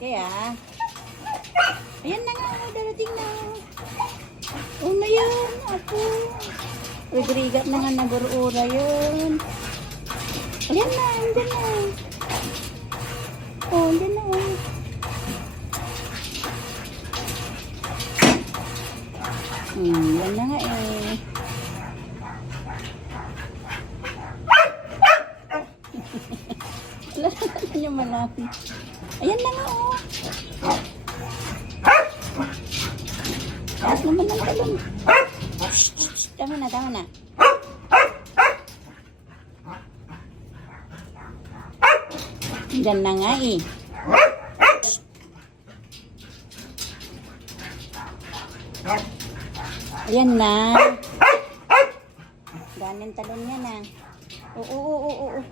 Kaya, ayan na nga, darating na. Oh, na yan, ako. Rigrigat na nga nag-urura yun. Ayan na, andyan na. Oh, andyan na. Yan na nga eh. Wala na niya malapit. Ayan na nga oh. Taas naman ng talon. Tama na, tama na. Diyan na nga eh. Ayan na. Ganin talon niya na. Oo.